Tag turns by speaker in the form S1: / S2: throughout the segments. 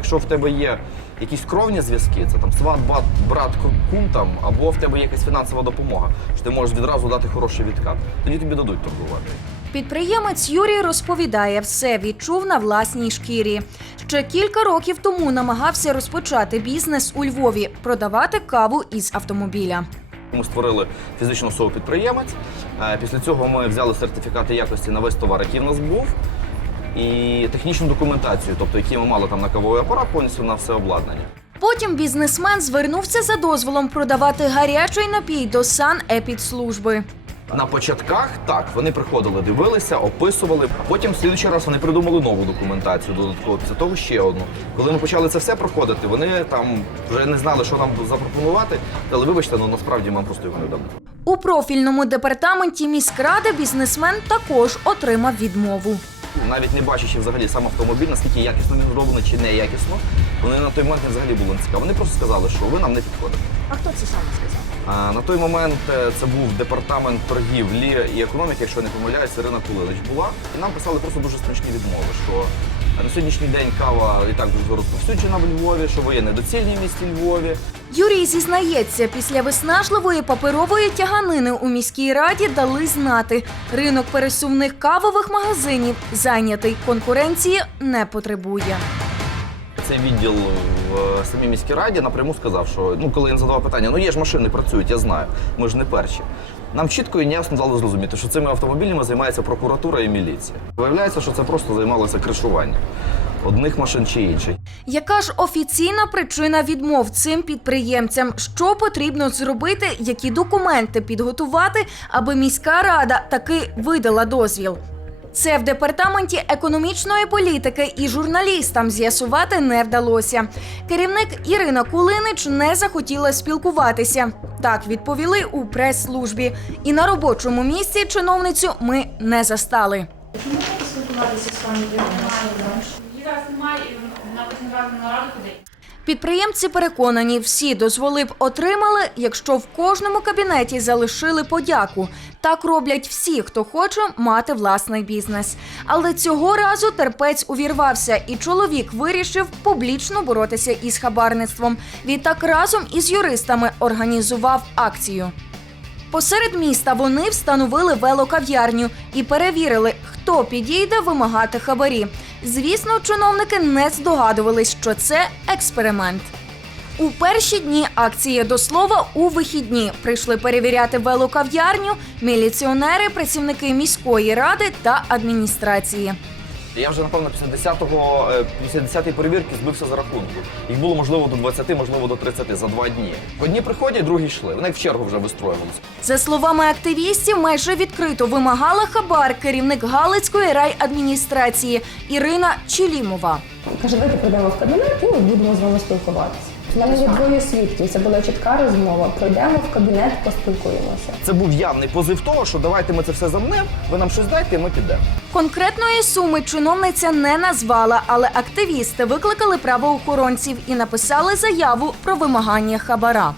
S1: Якщо в тебе є якісь кровні зв'язки, це там сват, бат, брат, кум там, або в тебе є якась фінансова допомога, що ти можеш відразу дати хороший відкат, тоді тобі дадуть торгувати.
S2: Підприємець Юрій розповідає, все відчув на власній шкірі. Ще кілька років тому намагався розпочати бізнес у Львові, продавати каву із автомобіля.
S1: Ми створили фізичну особу підприємець. Е, Після цього ми взяли сертифікати якості на весь товар, який в нас був, і технічну документацію, тобто які ми мали там на кавовий апарат, повністю на все обладнання.
S2: Потім бізнесмен звернувся за дозволом продавати гарячий напій до санепідслужби.
S1: На початках так вони приходили, дивилися, описували. Потім в слідчий раз вони придумали нову документацію додатково. Після того ще одну. Коли ми почали це все проходити, вони там вже не знали, що нам запропонувати. Але вибачте, ну насправді вам просто його не дамо.
S2: У профільному департаменті міськради бізнесмен також отримав відмову.
S1: Навіть не бачачи взагалі сам автомобіль, наскільки якісно він зроблений чи не якісно, вони на той момент взагалі було не цікаво. Вони просто сказали, що ви нам не підходите.
S2: А хто це саме сказав?
S1: А, на той момент е, це був департамент торгівлі і економіки, якщо я не помиляюсь, Ірина Кулинич була. І нам писали просто дуже смішні відмови, що на сьогоднішній день кава і так дуже розповсюджена в Львові, що ви є недоцільні в місті Львові.
S2: Юрій зізнається, після виснажливої паперової тяганини у міській раді дали знати. Ринок пересувних кавових магазинів зайнятий конкуренції не потребує.
S1: Цей відділ в е, самій міській раді напряму сказав, що ну коли він задавав питання, ну є ж машини, працюють, я знаю, ми ж не перші. Нам чітко і ясно дали зрозуміти, що цими автомобілями займається прокуратура і міліція. Виявляється, що це просто займалося кришуванням одних машин чи інших.
S2: Яка ж офіційна причина відмов цим підприємцям? Що потрібно зробити, які документи підготувати, аби міська рада таки видала дозвіл? Це в департаменті економічної політики і журналістам з'ясувати не вдалося. Керівник Ірина Кулинич не захотіла спілкуватися. Так відповіли у прес-службі. І на робочому місці чиновницю ми не застали.
S3: Можете спілкуватися з Іриною?
S4: Її зараз немає, і вона потім разом на раду ходить.
S2: Підприємці переконані, всі дозволи б отримали, якщо в кожному кабінеті залишили подяку. Так роблять всі, хто хоче мати власний бізнес. Але цього разу терпець увірвався, і чоловік вирішив публічно боротися із хабарництвом. Відтак разом із юристами організував акцію. Посеред міста вони встановили велокав'ярню і перевірили, хто підійде вимагати хабарі. Звісно, чиновники не здогадувались, що це експеримент. У перші дні акції до слова у вихідні прийшли перевіряти велокав'ярню міліціонери, працівники міської ради та адміністрації.
S1: Я вже напевно після 10-го, е, після 10-ї перевірки збився за рахунку. Їх було можливо до 20, можливо до 30 за два дні. Одні приходять, другі йшли. Вони в чергу вже вистроювалися.
S2: За словами активістів, майже відкрито вимагала хабар керівник Галицької райадміністрації Ірина Чілімова.
S3: Каже, давайте прийдемо в кабінет і ми будемо з вами спілкуватися. У мене є двоє свідків. Це була чітка розмова. Пройдемо в кабінет, поспілкуємося.
S1: Це був явний позив того, що давайте ми це все замнемо, ви нам щось дайте, і ми підемо.
S2: Конкретної суми чиновниця не назвала, але активісти викликали правоохоронців і написали заяву про вимагання хабара.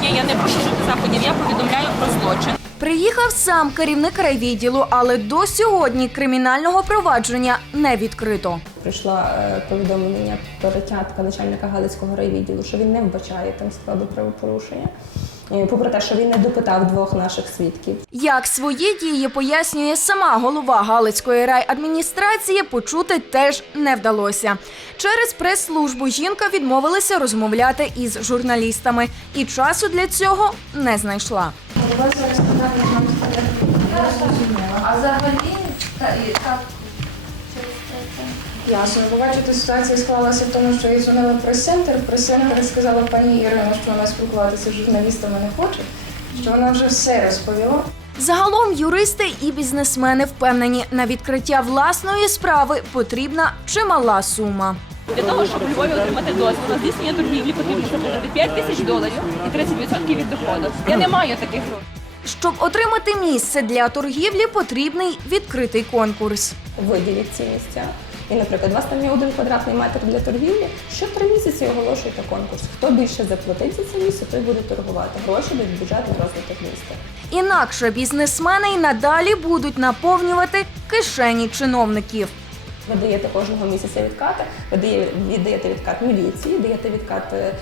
S4: Ні, я не прошу жити заходів, я повідомляю про злочин.
S2: Приїхав сам керівник райвідділу, але до сьогодні кримінального провадження не відкрито.
S3: Прийшло е, повідомлення перетятка начальника Галицького райвідділу, що він не вбачає там складу правопорушення. Е, Попри те, що він не допитав двох наших свідків.
S2: Як свої дії пояснює сама голова Галицької райадміністрації, почути теж не вдалося. Через прес-службу жінка відмовилася розмовляти із журналістами і часу для цього не знайшла.
S5: А взагалі так
S3: Ясно, ви бачите, ситуація склалася в тому, що її дзвонили в прес-центр. Прес-центр сказала пані Ірина, що вона спілкуватися з журналістами не хоче, що вона вже все розповіла.
S2: Загалом юристи і бізнесмени впевнені, на відкриття власної справи потрібна чимала сума.
S4: Для того, щоб у Львові отримати дозвіл на здійснення торгівлі, потрібно заплатити 5 тисяч доларів і 30% від доходу. Я не маю таких грошей.
S2: Щоб отримати місце для торгівлі, потрібний відкритий конкурс.
S3: Виділіть ці місця. І, наприклад, у вас там є один квадратний метр для торгівлі. Що три місяці оголошуєте конкурс. Хто більше заплатить за це місце, той буде торгувати. Гроші до бюджету розвиток міста.
S2: Інакше бізнесмени й надалі будуть наповнювати кишені чиновників.
S3: Ви даєте кожного місяця відкати, ви дає- віддаєте відкат міліції, даєте відкат е,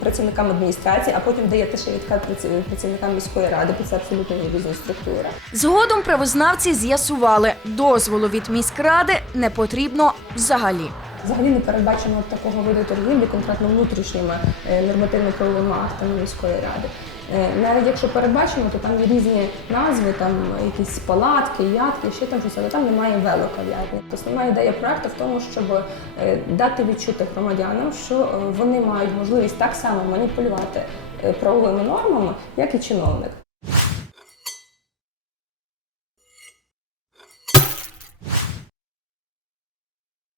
S3: працівникам адміністрації, а потім даєте ще відкат праці- працівникам міської ради, бо це абсолютно є різні структури.
S2: Згодом правознавці з'ясували, дозволу від міськради не потрібно взагалі.
S3: Взагалі не передбачено такого виду торгівлі конкретно внутрішніми е, нормативно-правовими актами міської ради. Е, Навіть якщо передбачено, то там є різні назви, там якісь палатки, ядки, ще там щось, але там немає велокав'ярні. Основна ідея проекту в тому, щоб е, дати відчути громадянам, що е, вони мають можливість так само маніпулювати правовими нормами, як і чиновник.